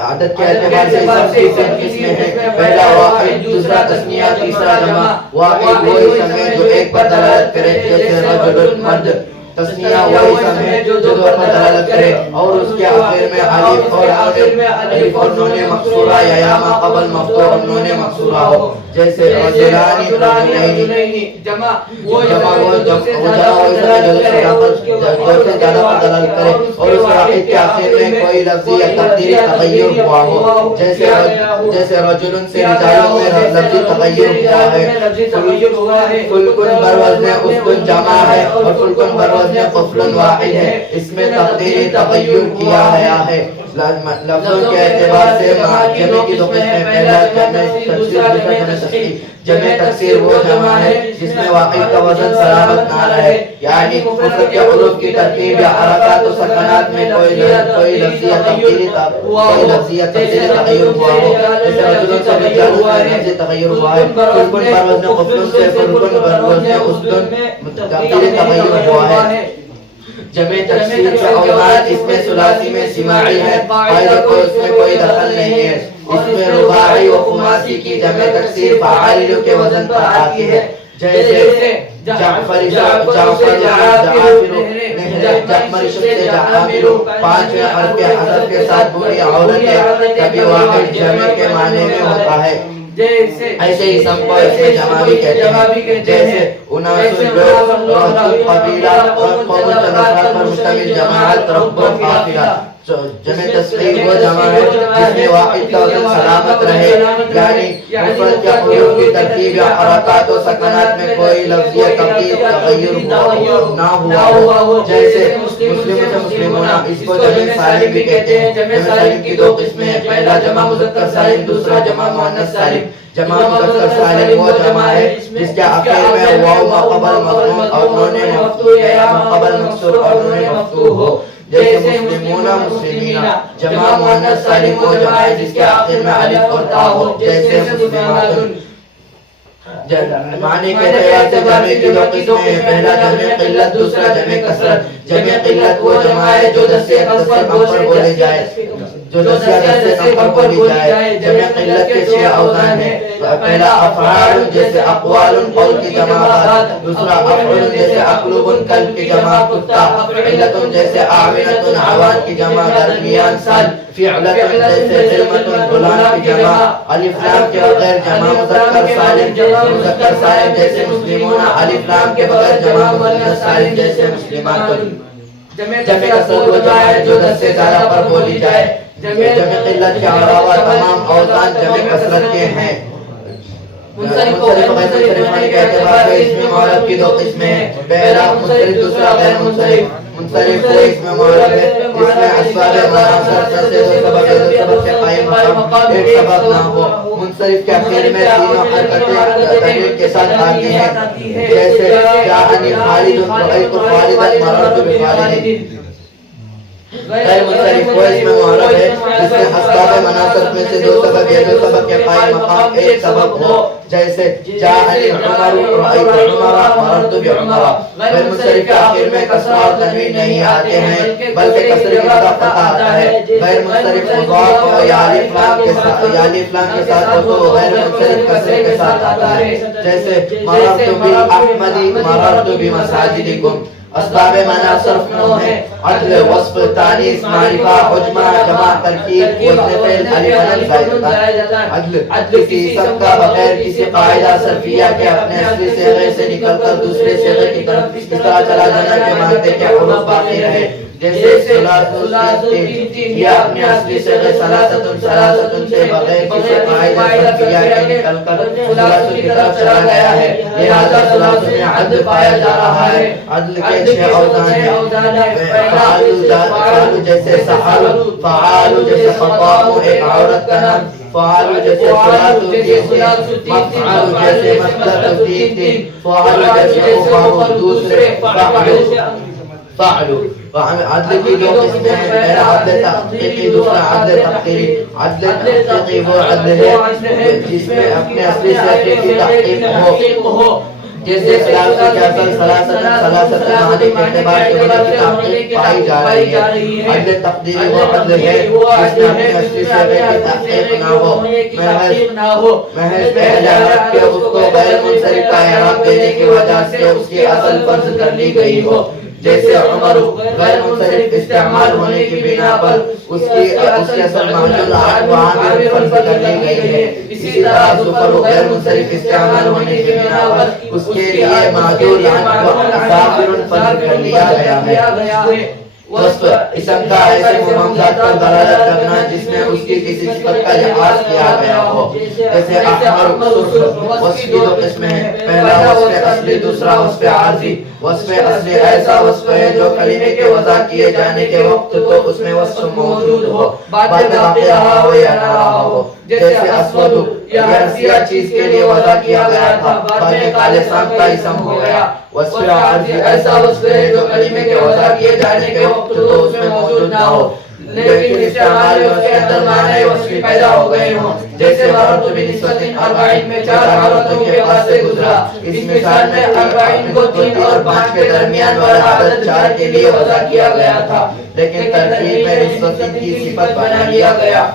عدد کے اعتبار سے اسم کی تین قسمیں ہیں، پہلا واحد، دوسرا تثنیہ، تیسرا جمع۔ واحد وہ اسم ہے جو ایک پر دلالت کرے، جیسے رجل مرد۔ تثنیہ وہ اسم ہے جو دو پر دلالت کرے اور اس کے آخر میں الف اور نون مقصورہ یا یا ما قبل مفتوح اور نون مقصورہ ہو، جیسے رجلان رجلین۔ جمع وہ اسم ہے جو زیادہ پر دلالت کرے اور اس واحد کے آخر میں کوئی لفظی یا تقدیری تغیر ہوا ہو، جیسے رجل سے رجال میں لفظی تغیر ہوا ہے۔ فلکن بروزن اسکن جمع ہے اور فلکن بروزن قفل واحد ہے، اس میں تقدیری تغیر کیا گیا ہے۔ لفظوں کے اعتبار سے جمع کی دو قسمیں، پہلا جمع تکسیر، دوسرا جمع تشکیل۔ جمع تکسیر وہ جمع ہے جس میں واحد کا وزن سلامت نہ رہے، یعنی مفرد کے حروف کی ترتیب یا حرکات و سکنات میں کوئی لفظی یا تقدیری تغیر ہوا ہو، جیسے رجل سے رجال میں لفظی تغیر ہوا ہے۔ فلکن بروزن قفل سے فلکن بروزن اسکن تقدیری تغیر ہوا ہے۔ جمع تکسیر کا اوزان اس میں ثلاثی میں سماعی ہے، قاعدے کو اس میں کوئی دخل نہیں ہے۔ اس میں رباعی و خماسی کی جمع تکسیر فعال کے وزن پر آتی ہے، جیسے جعفر پانچ حرف کے حذف کے ساتھ بری عورت ہے، کبھی واحد جمع کے معنی میں ہوتا ہے۔ ایسے ہی اسم کو اس میں جمع بھی کہتے ہیں، جیسے اناس لوگ، رہط قبیلہ اور قوم افراد پر مشتمل جماعت، رب قافلہ۔ جمع تسلیم وہ جمع ہے جس میں واحد کا وزن سلامت رہے، یعنی مفرد کے حروف کی ترتیب یا حرکات و سکنات میں کوئی لفظی یا تغیر نہ ہوا ہو، جیسے مسلم سے مسلمون۔ اس کو جمع سالم بھی کہتے ہیں۔ جمع سالم کی دو قسمیں ہیں، پہلا جمع مذکر سالم، دوسرا جمع مؤنث سالم۔ جمع مذکر سالم وہ جمع ہے جس کے آخر میں واو ما قبل مضموم اور نون مفتوح یا یا ما قبل مکسور اور نون مفتوح ہو، جیسے مسلمون مسلمین۔ جمع مؤنث سالم وہ جمع ہے جس کے آخر میں الف اور تا ہو، جیسے مسلمات۔ معنی کے اعتبار سے جمع کی دو قسمیں ہیں، پہلا جمع قلت، دوسرا جمع کثرت۔ جمع قلت وہ جمع ہے جو 10 سے کم پر بولے جائے، جمع قلت کے 6 اوزان ہیں، پہلا افعال جیسے اقوال قول کی جمع، دوسرا افعل جیسے اقلوب قلب کی جمع کتا، علت جیسے اعونۃ عوان کی جمع درمیان سال، فعلت جیسے علمت غلام کی جمع، الف لام کے بغیر جمع مذکر سالم، مذکر سالم جیسے مسلمون، الف لام کے بغیر جمع مؤنث سالم جیسے مسلمات۔ جمع کثرت وہ جمع ہے جو 10 سے زیادہ پر بولی جائے۔ جمع قلت کے علاوہ تمام اوزان جمع کثرت کے ہیں۔ منصرف و غیر منصرف ہونے کے اعتبار سے اسم معرب کی دو قسمیں ہیں، پہلا منصرف، دوسرا غیر منصرف۔ منصرف وہ اسم معرب ہے جس میں اسباب مناصرف سے دو سبب سے قائم مقام ایک سبب نہ ہو۔ منصرف کے آخر میں تینوں حرکتیں تنوین کے ساتھ آتی ہیں، جیسے جاءنی خالد، رأیت خالدا، مررت بخالد۔ غیر منصرف وہ اسم معرب ہے جس میں اسباب مناصرف میں سے دو سبب یا دو سبب کے قائم مقام ایک سبب ہو، جیسے جاءنی عمر، رأیت عمر، مررت بعمر۔ غیر منصرف کے آخر میں کسر اور تنوین نہیں آتے ہیں بلکہ کسر کے ساتھ فتح آتا ہے۔ غیر منصرف مضاف ہو یا الف لام کے ساتھ ہو تو غیر منصرف کسر کے ساتھ آتا ہے، جیسے مررت بالاحمدی، مررت بمساجدکم۔ اسباب مناصرف 9 ہیں، عدل، وصف، تانیث، معرفہ، حجمہ، جمع، ترکیب، وزن فعل، الف زائدہ۔ عدل کی اسم کا بغیر کسی قاعدہ صرفیہ کے اپنے اصلی صیغے سے نکل کر دوسرے صیغے کی طرف اس طرح چلا جانا کہ مادے کے حروف باقی رہے، جیسے ثلاثتین، یہ اپنے اصلی صیغے ثلاثتن سے بغیر کسی قاعدہ صرفیہ کے نکل کر ثلاث کی طرف چلا گیا ہے، لہذا ثلاث میں عدل پایا جا رہا ہے۔ عدل کے 6 اوزان ہیں، فعال جیسے سحر، فعال جیسے خطاب ایک عورت کا نام، فعال جیسے مفعال جیسے مصدر 3، فعال جیسے دوسرے، فعلوا. عدل کی دو قسمیں ہیں، پہلا عدل تحقیقی، دوسرا عدل تقدیری. عدل تحقیقی وہ عدل ہے جس میں اپنے اصلی صحیح کی تحقیق ہو، جیسے ثلاثہ کے اصل ثلاثہ معنی کے اعتبار سے وجہ کی تحقیق پائی جا رہی ہے. عدل تقدیری وہ عدل ہے جس میں اپنے اصلی صحیح کی تحقیق نہ ہو، محض اعراب کے اس کو غیر منصرف کا اعراب دینے کی وجہ سے اس کی اصل فرض کر لی گئی ہو. جیسے عمر غیر منصرف استعمال ہونے کی بنا پر اس کی اصل محجوظ عامر فرض کر لی گئی ہے. اسی طرح ظفر غیر منصرف استعمال ہونے کی بنا پر اس کے لیے محجوظ عامر فرض کر لیا گیا ہے. وصف اسم کا ایسے ممامزات پر دلالت کرنا جس میں اس کی کسی صفت کا لحاظ کیا گیا ہو، جیسے احمر سرخ. وصف کی دو قسمیں ہیں، پہلا وصف اصلی، دوسرا وصف عارضی. وصف اصلی ایسا وصف ہے جو کلمے کے وضع کیے جانے کے وقت تو اس میں وصف موجود ہو، بعد میں باقی رہا ہو یا نہ رہا ہو. جیسے اسود یا سیاہ چیز کے لیے وضع کیا گیا تھا، بعد میں کالے سانپ کا اسم ہو گیا. وصف عارضی ایسا وصف ہے جو کلمے کے وضع کیے جانے کے وقت تو اس میں موجود نہ ہو، لیکن استعمال میں اس کے اندر معنی وصفی پیدا ہو گئے ہوں. جیسے مررت بنسبت 40 میں 4 عورتوں کے پاس سے گزرا. اس مثال میں 40 کو 3 اور 5 کے درمیان والا عدد 4 کے لیے وضع کیا گیا تھا، لیکن ترکیب میں نسبت کی صفت بنا لیا گیا.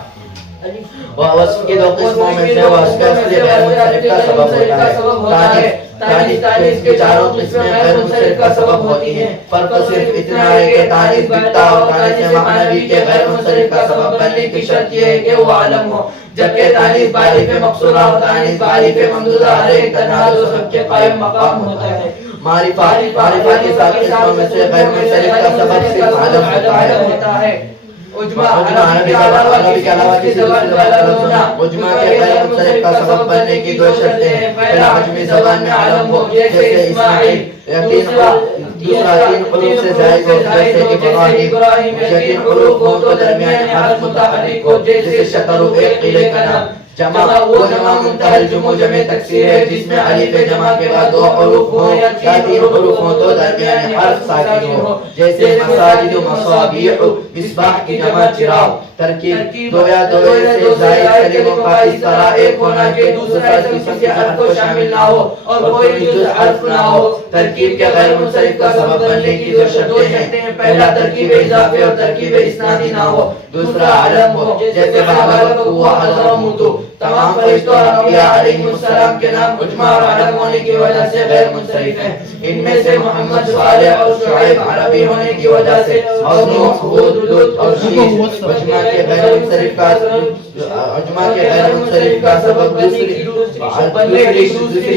وصف کی دو قسموں میں سے وصف اصلی غیر منصرف کا سبب ہوتا ہے. تانیث کے چاروں قسمیں غیر منصرف کا سبب ہوتی ہیں. فرق صرف اتنا ہے کہ تانیث دکھتا اور تانیث معنوی کے غیر منصرف کا سبب بننے کی شرط یہ ہے کہ وہ عالم ہو، جبکہ تانیث باریف مقصورہ اور تانیث باریف ممدودہ ہر ایک تنہا دو سب کے قائم مقام ہوتا ہے. معرفہ کی سات قسموں میں سے غیر منصرف کا سبب صرف عالم ہوتا ہے. عجمہ عربی کے علاوہ کسی زبان کا لفظ ہونا. عجمہ کے غیر منصرف کا سبب بننے کی دو شرطیں ہیں، پہلا عجمی زبان میں عالم ہو جیسے اسماعیل، دوسرا 3 حروف سے زائد ہو جیسے ابراہیم، 3 حروف ہو تو درمیان حرف متحرک ہو جیسے شکر و ایک قلعے کا نام. جمع وہ جمع منتہی الجموع جمع تکسیر ہے جس میں الف جمع کے بعد 2 حروف ہوں یا 3 حروف ہوں تو درمیان حرف ساکن ہو، جیسے مساجد و مصابیح، مصباح کی جمع چراغ. ترکیب 2 یا 2 سے زائد کلموں کا اس طرح ایک ہونا کہ دوسرا اسم کسی حرف کو شامل نہ ہو اور کوئی جز حرف نہ ہو. ترکیب کے غیر منصرف کا سبب بننے کی 2 شرطیں ہیں، پہلا ترکیب اضافی اور ترکیب اسنادی نہ ہو، دوسرا علم ہو جیسے بابا و حضرموت. تمام فرشتوں اور انبیاء علیہ السلام کے نام عجمہ اور علم ہونے کی وجہ سے غیر منصرف ہیں. ان میں سے محمد، صالح اور شعیب عربی ہونے کی وجہ سے، اور نوح، ہود، لوط اور شیث. عجمہ کے غیر منصرف کا سبب دوسری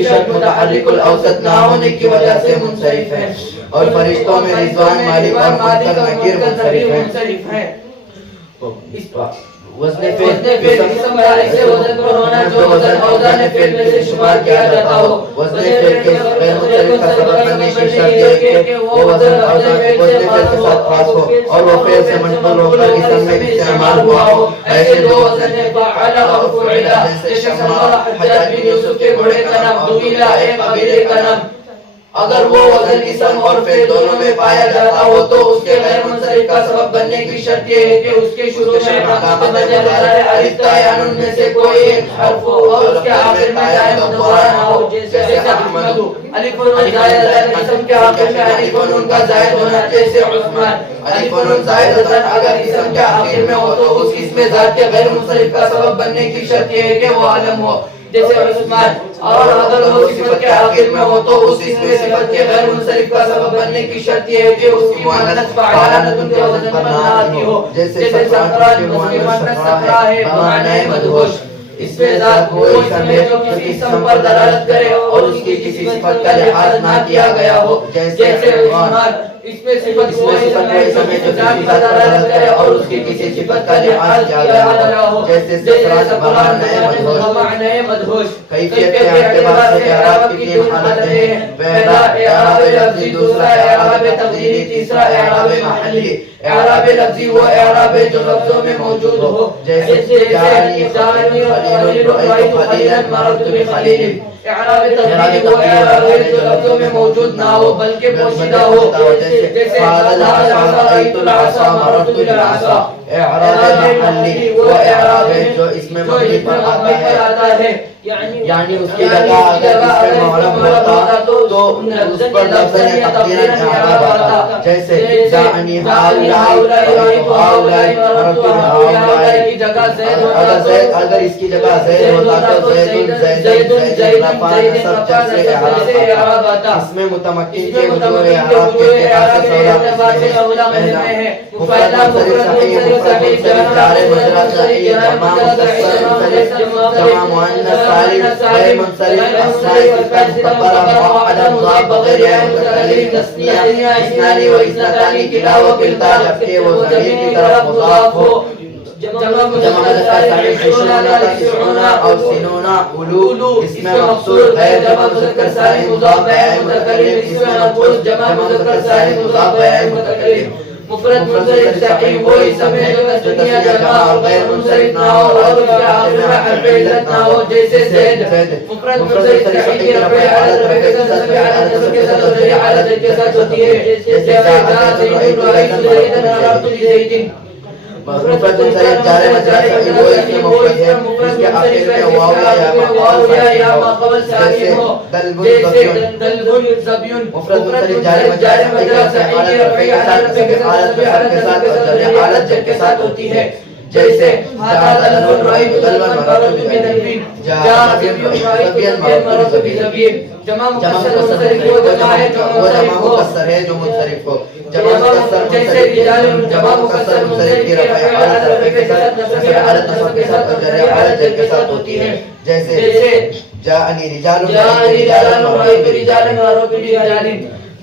شرط متحرک الاوسط نہ ہونے کی وجہ سے منصرف ہے. اور فرشتوں میں رضوان، مالک اور منکر نکیر منصرف ہیں. وزن فعل اسم کا ایسے وزن پر ہونا جو وزن اوزان فعل میں سے شمار کیا جاتا ہو. وزن فعل کے غیر منصرف کا سبب بننے کی شرط یہ کہ وہ وزن اوزان فعل کے ساتھ خاص ہو اور وہ فعل سے منقول ہو کر اسم میں استعمال ہوا ہو. ایسے 2 وزن ہیں فعل اور فعل، جیسے شمار حجاج بن یوسف کے گھوڑے کا نام، دویلا ایک قبیلے کا نام. اگر وہ وزن اسم اور فعل دونوں میں پایا جاتا ہو تو اس کے غیر منصرف کا سبب بننے کی شرط یہ ہے کہ اس کے شروع میں الف تا یا نون میں سے کوئی ایک حرف ہو اور اس کے آخر میں زائد مدورہ نہ ہو، جیسے احمد. الف و نون زائد اسم کے آخر میں الف و نون کا زائد ہونا، جیسے عثمان. الف و نون زائد اگر اسم کے آخر میں ہو تو اس اسم ذات کے غیر منصرف کا سبب بننے کی شرط یہ ہے کہ وہ عالم ہو، جیسے عثمان. اور اگر وہ صفت کے آخر میں ہو تو اس اسم صفت کے غیر منصرف کا سبب بننے کی شرط یہ ہے کہ اس کی مؤنث فاعلۃ کے وزن پر نہ آتی ہو، جیسے سفران مؤنث سفرا ہے بمعنی مدہوش. اس میں ذات کوئی اسم ہے جو کسی اسم پر دلالت کرے اور اس کی کسی صفت کا لحاظ نہ کیا گیا ہو، جیسے عثمان. اس میں صفت کوئی اسم ہے جو کسی ذات پر دلالت کرے اور اس کی کسی صفت کا لحاظ کیا گیا ہو، جیسے سفران بمعنی مدہوش. کیفیت کے اعتبار سے اعراب کی 3 حالتیں ہیں، پہلا اعراب لفظی، دوسرا اعراب تقدیری، تیسرا اعراب محلی. اعراب لفظی وہ اعراب ہے جو لفظوں میں موجود ہو، جیسے جعلنی خلیل، رأیت خلیلا، مررت بخلیل. اعراب تقدیری وہ اعراب ہے جو لفظوں میں موجود نہ ہو بلکہ پوشیدہ ہو، جیسے رأیت العصا مررت بالعصا۔ اعراب محلی وہ اعراب ہے جو اس میں مبنی پر آتا ہے، یعنی اس کی جگہ اگر اس میں معرب ہوتا تو اس پر لفظاً یا تقدیراً اعراب آتا، جیسے جاءنی ہؤلاء رأیت ہؤلاء مررت بہؤلاء کی جگہ زید ہوتا، اگر اس کی جگہ زید ہوتا تو زید رفع نصب جیسے اعراب آتا۔ اس میں متمکن کے وجوہ اعراب کے اعتبار سے اولا میں ہے، مفرد منصرف صحیح، مفرد منصرف جار مجرور صحیح، جمع متصل منصرف، جمع مؤنث سالم غیر منصرف، اسماء ستہ مکبرہ موحدہ مضاف بغیر یا متکلم، تثنیہ اثنان و اثنتان کلا و کلتا جبکہ وہ ضمیر کی طرف مضاف ہو، جمع مذکر سالم عشرون اور سنون علو، اسم مقصور غیر جمع مذکر سالم مضاف غیر متکلم، اسم منقوص جمع مذکر سالم مضاف غیر متکلم۔ مفرد منصرف صحیح وہ اسم ہے جو تثنیہ جمع اور غیر منصرف نہ ہو اور اس کے آخر میں حرف علت نہ ہو، جیسے زید۔ مفرد منصرف صحیح کی رفع حالت رفع کے ساتھ نصب حالت نصب کے ساتھ اور جر حالت کے ساتھ ہوتی ہے، جیسے جاء زید رأیت زیدن مررت بزید۔ مفرد منصرف جار مجرور صحیح وہ اسم مفرد ہے جس کے آخر میں واو یا ما قبل ساکن ہو، جیسے دلبن زبیون۔ مفرد منصرف جار مجرور صحیح کی رفع حالت کے ساتھ اور جر حالت جر کے ساتھ ہوتی ہے، جیسے هذا دلبن رأيت دلبن مررت بدلبن، جاء زبیون رأیت مررت بزبین۔ جمع مکسر منصرف وہ جمع ہے جو منصرف ہو، جمع مکسر جیسے رجال، جمع مکسر منصرف کی رفع حالت رفع کے ساتھ نصب حالت نصب کے ساتھ اور جر حالت جر کے ساتھ ہوتی ہے، جیسے جاءنی رجال رأیت رجالا مررت برجال۔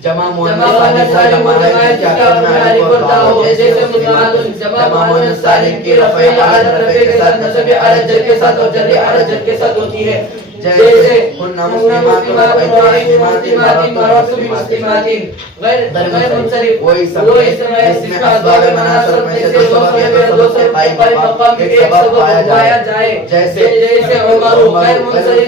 جمع مؤنث سالم جمع ہے جس کے آخر میں الف اور تا ہو، جیسے مسلمات۔ جمع مؤنث سالم کی رفع حالت رفع کے ساتھ نصب حالت جر کے ساتھ اور جر حالت جر کے ساتھ ہوتی ہے، جیسے کن مسلمات مررت بمسلمات۔ غیر منصرف وہ اسم ہے جس میں اسباب مناصرف میں سے دو سبب قائم مقام ایک سبب پایا جائے، جیسے عمر۔ غیر منصرف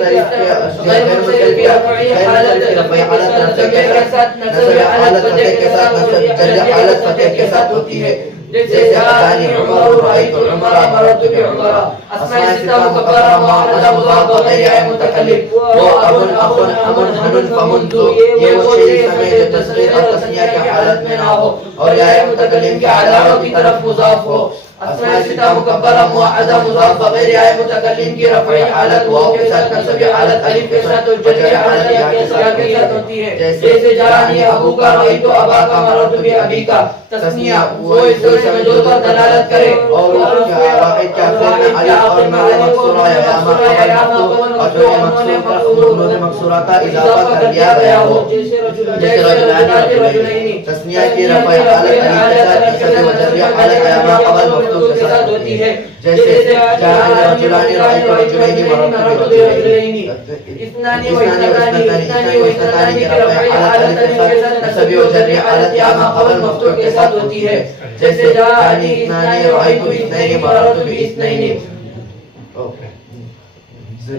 کی رفع حالت نصب کے ساتھ نصب حالت فتح کے ساتھ نصب جر حالت فتح کے ساتھ ہوتی ہے، جیسے جاءنی عمر رأیت عمر مررت بعمر۔ اسماء ستہ مکبرہ موحدہ مضاف غیر یا متکلم، وہ ابن اخن امن حنن فمن ذو، یہ وہ چیز ہے جو تصغیر اور تثنیہ کی حالت میں نہ ہو اور یا متکلم کے علاوہ کی طرف مضاف ہو۔ اسماء ستہ مکبرہ موحدہ مضاف غیر یا متکلم کی رفع حالت واو کے ساتھ نصب حالت الف کے ساتھ اور جر حالت یا کے ساتھ ہوتی ہے، جیسے جاءنی ابوک رأیت اباک مررت بابیک۔ تثنیہ وہ اس میں جو پر دلالت کرے اور اس کے واحد کے آخر میں الف اور نون مقصورہ یا قبل مفتوح اور نون مقصورہ کا اضافہ کر دیا گیا ہو، جیسے رجلان۔ تثنیہ کی رفع حالت الف کے ساتھ نصب و جر حالت یا قبل مفتوح کے ساتھ ہوتی ہے، جیسے جاء رجلان رأیت رجلین مررت برجلین۔ اثنان و اثنتان کی رفع حالت الف کے ساتھ نصب و جر حالت یا قبل مفتوح کے ساتھ ہوتی ہے، جیسے جاءنی اثنان رأیت اثنین مررت باثنین۔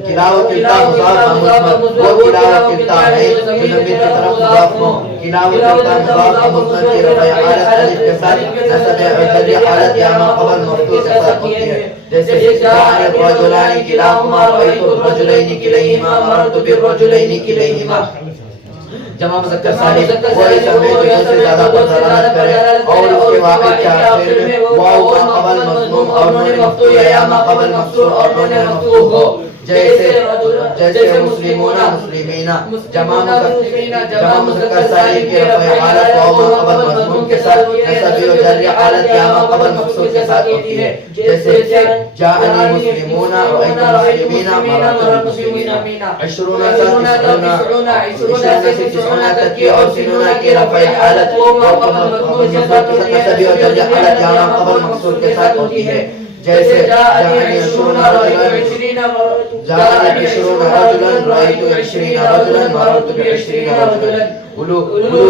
کلا و کلتا مضاف وہ کلا و کلتا ہے جو ضمیر کی طرف مضاف ہو، کلا و کلتا مضاف مضمر کی رفع حالت الف کے ساتھ نصب و جر حالت یا ما قبل مفتوح کے ساتھ ہوتی ہے، جیسے جاء الرجلان کلاہما رأیت الرجلین کلیہما مررت بالرجلین کلیہما۔ جمع مذکر سالم وہ اسم ہے جو ایک سے زیادہ پر دلالت کرے اور اس کے واحد کے آخر میں واو ما قبل مضموم اور نون مفتوح یا ما قبل مکسور اور نون مفتوح ہو، جیسے مسلمون مسلمین۔ جمع مذکر سالم کی رفع حالت واو ما قبل مضموم کے ساتھ نصب و جر حالت یا ما قبل مکسور کے ساتھ ہوتی ہے، جیسے جاءنی مسلمون رأیت مسلمین مررت بمسلمین۔ عشرون سے تسعون تک کی اور سنون کی رفع حالت واو ما قبل مضموم کے ساتھ نصب و جر حالت یا ما قبل مکسور کے ساتھ ہوتی ہے، جیسے جاءنی عشرون رجلا رأیت عشرین رجلا مررت بعشرین رجلا۔ علو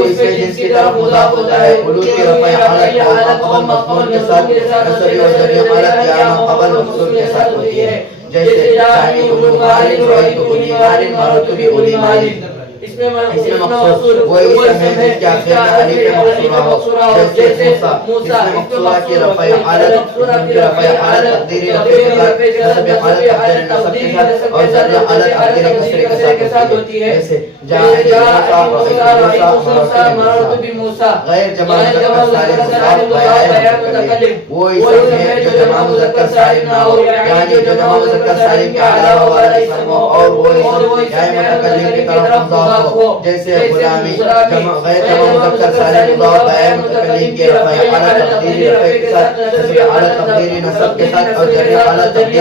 اس میں جنس کی طرف مضاف ہوتا ہے. علو کی رفع حالت قبل مضمون کے ساتھ نصبی و جری حالت یا قبل مفصول کے ساتھ ہوتی ہے. جیسے جانی علو مالن رأیت علی مالن مررت بعلی مالن. اس میں مقصور وہی اسم ہے جس کے آخر میں الف مقصورہ ہو. جیسے موسیٰ اس میں مقصورہ کی رفع حالت تقدیری رفع کے ساتھ نصب حالت نصب کے ساتھ اور جر حالت تقدیری کسرے کے ساتھ ہوتی ہے. جیسے جاء موسیٰ مررت بموسیٰ. غیر جمع مذکر سالم مضاف بیان متکلم وہ اسم ہے جو جمع مذکر سالم نہ ہو یعنی جو جمع مذکر سالم کے علاوہ والا اسم ہو اور وہ اسم یا متکلم کی طرف مضاف ہو. جیسے غلامی غیر جمع مذکر سالم مضاف بیان متکلم کے رفع حالت تقدیری رفع کے ساتھ نصب حالت تقدیری نصب کے ساتھ اور جر حالت تقدیری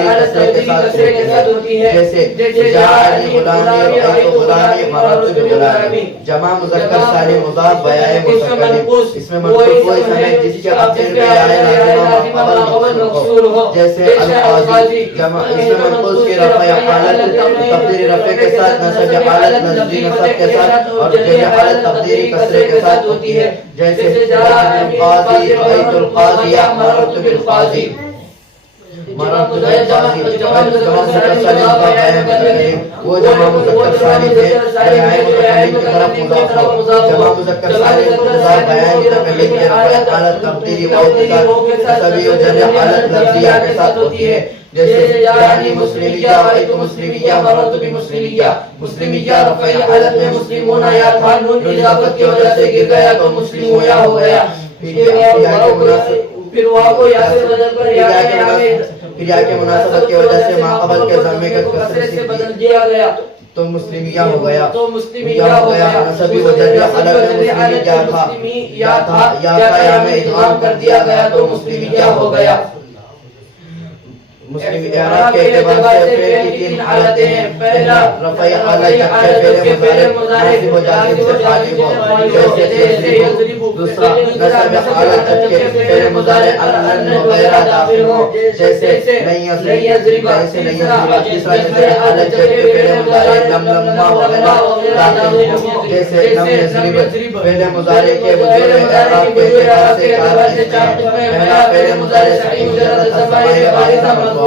کسرے کے ساتھ ہوتی ہے. جیسے جاءنی غلامی رأیت غلامی مررت بغلامی. جمع مذکر سالم مضاف بیان متکلم اس میں منقوص وہ اسم ہے جس کے آخر میں یا لازمہ قبل مقصور ہو. جیسے القاضی جمع اس میں منقوص کی رفع حالت تقدیری رفع کے ساتھ نصب حالت نصبی نصب کے ساتھ اور جر حالت تقدیری کسرے کے ساتھ ہوتی ہے. جیسے جاء القاضی رأیت القاضی مررت بالقاضی. مررت بالقاضی جمع مذکر سالم کا بیان متکلم وہ جمع مذکر سالم ہے بیان متکلم کی طرف مضاف. جمع مذکر سالم مضاف بیان متکلم کے رفع حالت تقدیری واو کے ساتھ نصبی و جر حالت لفظیہ کے ساتھ ہوتی ہے. جیسے جاءنی مسلمیہ رأیت مسلمیہ مررت بمسلمیہ. مسلمیہ رفع حالت میں مسلمون یا تھا نون اضافت کی وجہ سے گر گیا تو مسلمویا ہو گیا. پھر واو کو یا سے بدل کر یا کے مناسبت کی وجہ سے ما قبل کے ضمے کے کسرے سے بدل دیا گیا تو مسلمیہ ہو گیا. تو مسلمیہ ہو گیا. نصبی و جر حالت میں مسلمیہ تھا یا میں ادغام کر دیا گیا تو مسلمیہ ہو گیا. مسلم اعراب کے اعتبار سے فعل کی تین حالتیں ہیں. پہلا رفع حالت جب فعل مضارع ناصب و جازم سے خالی ہو جیسے یضرب. دوسرا نصب حالت جب فعل مضارع ان وغیرہ داخل ہو جیسے نہیں یضرب. تیسرا نصب حالت جب فعل مضارع لما وغیرہ داخل ہو جیسے لم یضرب. فعل مضارع کے وجود اعراب کے اعتبار سے چار قسم ہیں. پہلا فعل مضارع صحیح مجرد الضمائر بارزہ مرفوعہ.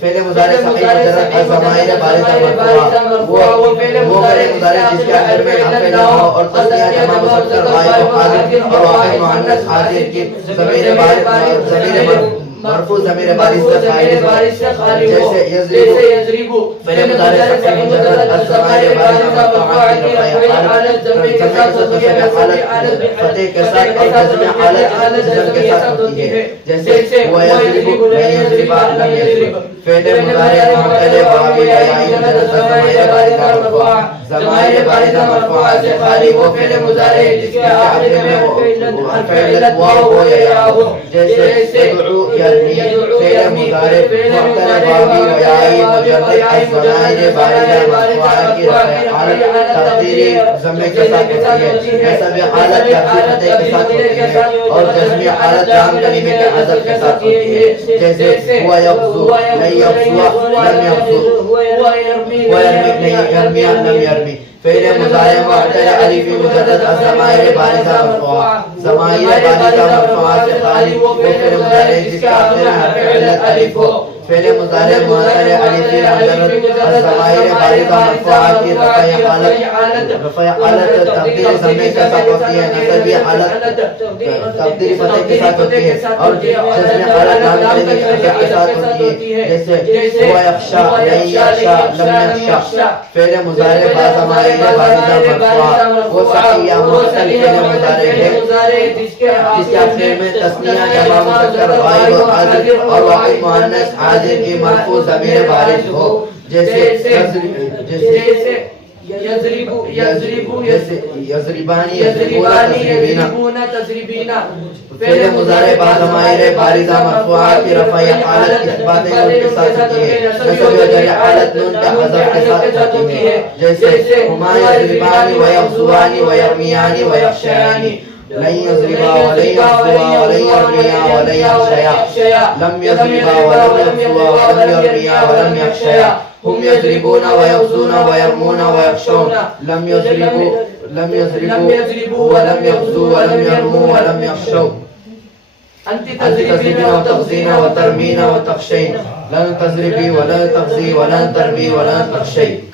فعل مضارع صحیح مجرد الضمائر بارزہ مرفوعہ وہ فعل مضارع جس کے آخر میں حرف نہ ہو اور تثنیہ جمع مذکر غائب و حاضر اور واحد مؤنث حاضر کی ضمیر مرفوع ضمیر بارز سے خالی ہو جیسے یضرب. فعل مضارع صحیح مجرد الضمائر بارزہ مرفوعہ کی رفع حالت ضمیر کے ساتھ ہوتی ہے حالت فتح کے ساتھ اور جزم حالت جزم کے ساتھ ہوتی ہے. جیسے وہ یضرب نہیں یضرب لم یضرب. فعل مضارع معتل واو یا مجرد الضمائر بارزہ مرفوعہ. ضمائر بارزہ مرفوعہ سے خالی وہ فعل مضارع جس کے آخر میں فعل واو ہو یا یا ہو جیسے يدعو يرمي. فعل مضارع معتل واو یا مجرد الضمائر بارزہ مرفوعہ کی رفع حالت تقدیری ضمے کے ساتھ ہوتی ہے. نصب حالت یا فتح کے ساتھ ہوتی ہے اور جزم حالت لام کلمے کے حذف کے ساتھ ہوتی ہے. جیسے ہوا یغزو نہیں یغزو لم یغزو. ہوا یرمی نہیں یرمی لم یرمی. فعل مضارع معتل الف مجرد الضمائر بارزہ مرفوعہ. ضمائر بارزہ مرفوعہ سے خالی وہ فعل مضارع جس کا آخر میں حرف علت الف ہو. فعل مضارع معتل الف مجرد الضمائر بارزہ مرفوعہ کی رفع حالت تقدیر ضمے کے ساتھ ہوتی ہے. نصبی حالت تقدیر فتح کے ساتھ ہوتی ہے اور جزم حالت لام کلمے کے ساتھ ہوتی ہے. جیسے ہوا یخشا نہیں یخشا لم یخشا. فعل مضارع با بارزہ مرفوعہ وہ صحیح یا معتل فعل مضارع ہے جس کے آخر میں تثنیہ جمع مذکر غائب و حاضر اور واحد مؤنث حاضر کی مرفوع ضمیر بارز ہو. جیسے یضربانی یضربون تضربینا. فعل مضارع با ضمائر بارزہ مرفوعہ کی رفع حالت اثبات نون کے ساتھ ہوتی ہے. نصب و جر حالت نون کے حذف کے ساتھ ہوتی ہے. جیسے ہما یضربان و یغزوان و یرمیان و یخشیان. لن یضربا ولن یغزوا ولن یرمیا ولن یخشیا. لم یضربا ولم یغزوا ولم یرمیا ولم یخشیا. هم يضربون ويغزون ويرمون ويخشون لم يضربوا ولم يغزوا ولم يرموا ولم يخشوا أنت تضربين وتغزين وترمين وتخشين لن تضربي ولن تغزي ولن ترمي ولن تخشي